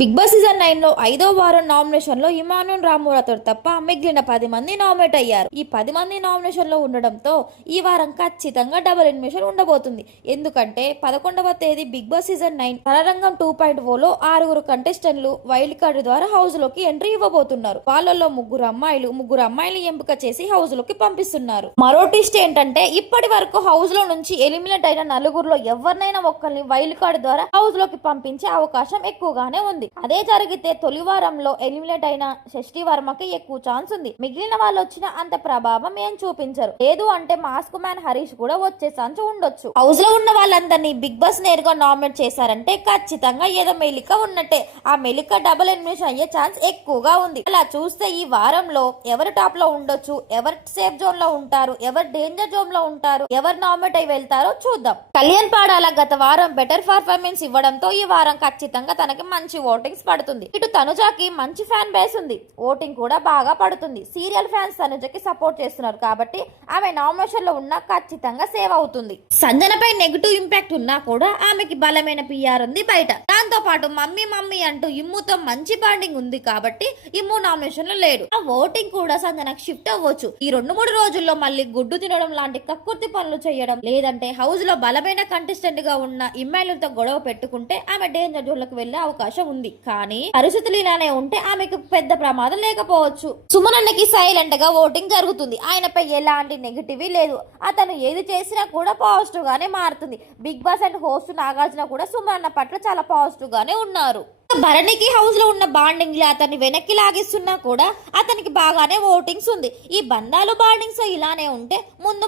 Big boss season 9 లో 5వ వారం నామినేషన్ లో ఇమానుల్ రామూరాతో తప్ప మిగిలిన 10 మంది నామినేట్ అయ్యారు. ఈ 10 మంది నామినేషన్ లో ఉండడంతో ఈ వారం ఖచ్చితంగా డబుల్ ఎలిమినేషన్ ఉండబోతుంది. ఎందుకంటే 11వ తేదీ బిగ్ బాస్ సీజన్ 9 రణరంగం 2.0 లో 6 కంటెస్టెంట్లు వైల్డ్ కార్డు ద్వారా హౌస్ లోకి ఎంట్రీ ఇవ్వబోతున్నారు. వాళ్ళలో ముగ్గురు అమ్మాయిలు ఎంపిక చేసి హౌస్ లోకి పంపిస్తున్నారు. మరో ట్విస్ట్ ఏంటంటే ఇప్పటి వరకు హౌస్ లో నుంచి ఎలిమినేట్ అయిన నలుగురులో ఎవరినైనా ఒక్కరిని వైల్డ్ కార్డు ద్వారా హౌస్ లోకి పంపించే అవకాశం ఎక్కువగానే ఉంది. అదే జరిగితే తొలి వారంలో ఎలిమినేట్ అయిన షష్ఠి వర్మకి ఎక్కువ ఛాన్స్ ఉంది. మిగిలిన వాళ్ళు వచ్చిన అంత ప్రభావం ఏం చూపించరు. లేదు అంటే మాస్క్ మ్యాన్ హరీష్ కూడా వచ్చే ఛాన్స్ ఉండొచ్చు. హౌస్ లో ఉన్న వాళ్ళందరినీ బిగ్ బాస్ నేరుగా నామినేట్ చేశారంటే ఖచ్చితంగా ఏదో మెలిక ఉన్నట్టే. ఆ మెలిక డబుల్ ఎలిమినేషన్ అయ్యే ఛాన్స్ ఎక్కువగా ఉంది. అలా చూస్తే ఈ వారంలో ఎవరు టాప్ లో ఉండొచ్చు, ఎవరు సేఫ్ జోన్ లో ఉంటారు, ఎవరు డేంజర్ జోన్ లో ఉంటారు, ఎవరు నామినేట్ అయి వెళ్తారో చూద్దాం. కళ్యాణ్ పాడాల గత వారం బెటర్ పర్ఫార్మెన్స్ ఇవ్వడంతో ఈ వారం ఖచ్చితంగా తనకి మంచి ఓటింగ్స్ పడుతుంది. ఇటు తనుజాకి మంచి ఫ్యాన్ బేస్ ఉంది, ఓటింగ్ కూడా బాగా పడుతుంది. సీరియల్ ఫ్యాన్స్ తనుజకి సపోర్ట్ చేస్తున్నారు కాబట్టి ఆమె నామినేషన్ లో ఉన్నా ఖచ్చితంగా సేవ్ అవుతుంది. సంజనపై నెగిటివ్ ఇంపాక్ట్ ఉన్నా కూడా ఆమెకి బలమైన పిఆర్ ఉంది బయట. దాంతో పాటు మమ్మీ అంటూ ఇమ్ముతో మంచి బాండింగ్ ఉంది కాబట్టి ఇమ్ము నామినేషన్ లో లేడు. ఆ ఓటింగ్ కూడా సంజనకు షిఫ్ట్ అవ్వచ్చు. ఈ 2-3 రోజుల్లో మళ్ళీ గుడ్డు తినడం లాంటి కక్కుర్తి పనులు చేయడం, లేదంటే హౌస్ లో బలమైన కంటెస్టెంట్ గా ఉన్న ఇమ్మాయిలతో గొడవ పెట్టుకుంటే ఆమె డేంజర్ జోన్ లోకి వెళ్లే అవకాశం ఉంది. కానీ పరిస్థితులు ఇలానే ఉంటే ఆమెకు పెద్ద ప్రమాదం లేకపోవచ్చు. సుమన్ అన్నకి సైలెంట్ గా ఓటింగ్ జరుగుతుంది. ఆయనపై ఎలాంటి నెగిటివ్ లేదు. అతను ఏది చేసినా కూడా పాజిటివ్ గానే మారుతుంది. Bigg Boss and host Nagarjuna కూడా సుమన్ అన్న పట్ల చాలా పాజిటివ్ గానే ఉన్నారు. భరణికి హౌస్ లో ఉన్న బాండింగ్ లే అతన్ని వెనక్కి లాగిస్తున్నా కూడా అతనికి బాగానే ఓటింగ్స్ ఉంది. ఈ బంధాలు బాండింగ్స్ ఇలానే ఉంటే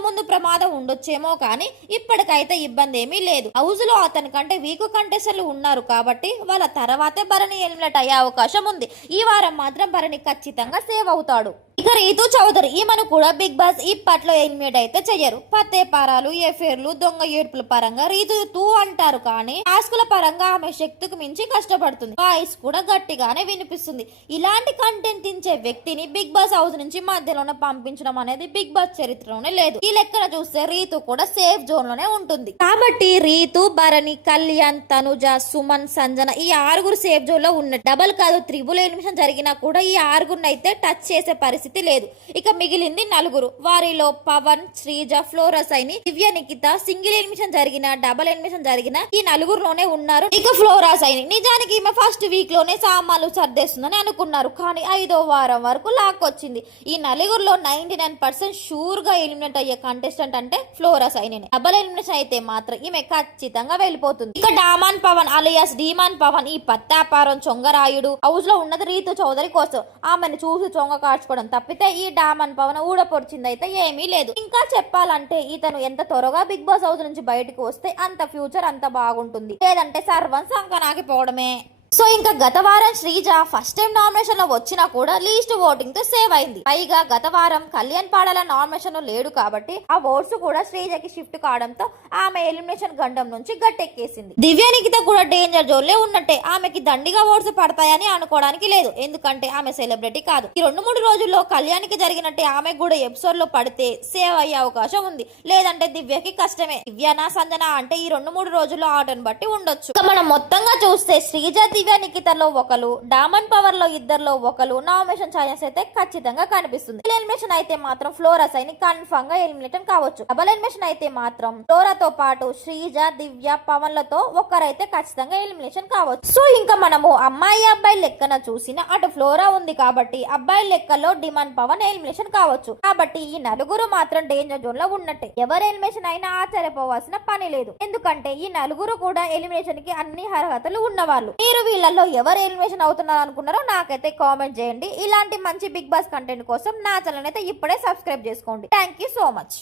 ముందు ప్రమాదం ఉండొచ్చేమో కానీ ఇప్పటికైతే ఇబ్బంది ఏమీ లేదు. హౌస్ లో అతని కంటే వీక్ కంటెస్టెంట్లు ఉన్నారు కాబట్టి వాళ్ళ తర్వాతే భరణి ఎలిమినేట్ అయ్యే అవకాశం ఉంది. ఈ వారం మాత్రం భరణి ఖచ్చితంగా సేవ్ అవుతాడు. ఇక రీతు చౌదరి ఈమెను కూడా బిగ్ బాస్ ఇప్పట్లో ఎలిమినేట్ అయితే చెయ్యరు. పత్తేపారాలు, ఎఫేర్లు, దొంగ ఏడుపుల పరంగా రీతు తూ అంటారు కానీ టాస్కుల పరంగా ఆమె శక్తికి మించి కష్టపడుతుంది. వాయిస్ కూడా గట్టిగానే వినిపిస్తుంది. ఇలాంటి కంటెంట్ ఇచ్చే వ్యక్తిని బిగ్ బాస్ హౌస్ నుంచి మధ్యలోనే పంపించడం అనేది బిగ్ బాస్ చరిత్రలోనే లేదు. ఈ లెక్కన చూస్తే రీతు కూడా సేఫ్ జోన్ లోనే ఉంటుంది. కాబట్టి రీతు, భరణి, కళ్యాణ్, తనుజ, సుమన్, సంజన ఈ 6 సేఫ్ జోన్ లో ఉన్న డబల్ కాదు త్రిబుల్ ఎలిమినేషన్ జరిగినా కూడా ఈ 6 అయితే టచ్ చేసే పరిస్థితి లేదు. ఇక మిగిలింది 4. వారిలో పవన్, శ్రీజ, ఫ్లోరాసైని, దివ్య, నిఖిత సింగిల్ ఎలిమినేషన్ జరిగిన, డబల్ ఎలిమినేషన్ జరిగిన ఈ 4లోనే ఉన్నారు. ఇక ఫ్లోరాసైని నిజానికి ఈమె ఫస్ట్ వీక్ లోనే సామాన్లు సర్దేస్తుందని అనుకున్నారు. కానీ 5వ వారం వరకు లాక్కొచ్చింది. ఈ 4లో 99% షూర్ గా ఎలిమినేట్ అయ్యే కంటెస్టెంట్ అంటే ఫ్లోరాసైని. డబల్ ఎలిమినేషన్ అయితే మాత్రం ఈమె ఖచ్చితంగా వెళ్ళిపోతుంది. ఇక డామాన్ పవన్ అలియాస్ డీమాన్ పవన్ ఈ పత్తాపారం చొంగరాయుడు హౌస్ లో ఉన్నది రీతు చౌదరి కోసం. ఆమెను చూసి చొంగ కార్చుకోవడం తప్పితే ఈ డామన్ పవన్ ఊడపొడిచిందైతే ఏమీ లేదు. ఇంకా చెప్పాలంటే ఇతను ఎంత త్వరగా బిగ్ బాస్ హౌస్ నుంచి బయటకు వస్తే అంత ఫ్యూచర్ అంత బాగుంటుంది. లేదంటే సర్వం సంకనాగిపోవడమే. సో ఇంకా గత వారం శ్రీజ ఫస్ట్ టైం నామినేషన్ లో వచ్చినా కూడా లీస్ట్ ఓటింగ్ తో సేవ్ అయింది. పైగా గత వారం కళ్యాణ్ పాడాల నామినేషన్ లేడు కాబట్టి ఆ ఓట్స్ కూడా శ్రీజకి షిఫ్ట్ కావడంతో ఆమె ఎలిమినేషన్ గండం నుంచి గట్టెక్కేసింది. దివ్య నిఖిత కూడా డేంజర్ జోన్ లో ఉన్నట్టే. ఆమెకి దండిగా ఓట్స్ పడతాయని అనుకోవడానికి లేదు. ఎందుకంటే ఆమె సెలబ్రిటీ కాదు. ఈ 2-3 రోజుల్లో కళ్యాణ్కి జరిగినట్టే ఆమె కూడా ఎపిసోడ్ లో పడితే సేవ్ అయ్యే అవకాశం ఉంది. లేదంటే దివ్యకి కష్టమే. దివ్యనా సంజన అంటే ఈ 2-3 రోజుల్లో ఆటను బట్టి ఉండొచ్చు. మనం మొత్తంగా చూస్తే శ్రీజ, నిఖితలో ఒకరు, డామన్ పవర్ లో 2లో ఒకరు నామినేషన్ ఛాయిస్ అయితే ఖచ్చితంగా కనిపిస్తుంది. ఎలిమినేషన్ అయితే మాత్రం ఫ్లోరాసైని కన్ఫర్మ్ గా ఎలిమినేట్ కావచ్చు. డబల్ ఎలిమినేషన్ అయితే మాత్రం ఫ్లోరాతో పాటు శ్రీజ, దివ్య, పవన్ లతో ఒకరైతే ఖచ్చితంగా ఎలిమినేషన్ కావచ్చు. సో ఇంకా మనము అమ్మాయి అబ్బాయి లెక్కన చూసిన అటు ఫ్లోరా ఉంది కాబట్టి అబ్బాయి లెక్కలో డిమాండ్ పవన్ ఎలిమినేషన్ కావచ్చు. కాబట్టి ఈ 4 మాత్రం డేంజర్ జోన్ లో ఉన్నట్టే. ఎవరు ఎలిమినేషన్ అయినా ఆశ్చర్యపోవాల్సిన పని లేదు. ఎందుకంటే ఈ 4 కూడా ఎలిమినేషన్ కి అన్ని అర్హతలు ఉన్నవాళ్ళు. మీరు వీళ్ళలో ఎవరు ఎలిమినేషన్ అవుతున్నారు అనుకున్నారో నాకైతే కామెంట్ చేయండి. ఇలాంటి మంచి బిగ్ బాస్ కంటెంట్ కోసం నా ఛానల్ అయితే ఇప్పుడే సబ్స్క్రైబ్ చేసుకోండి. Thank you so much.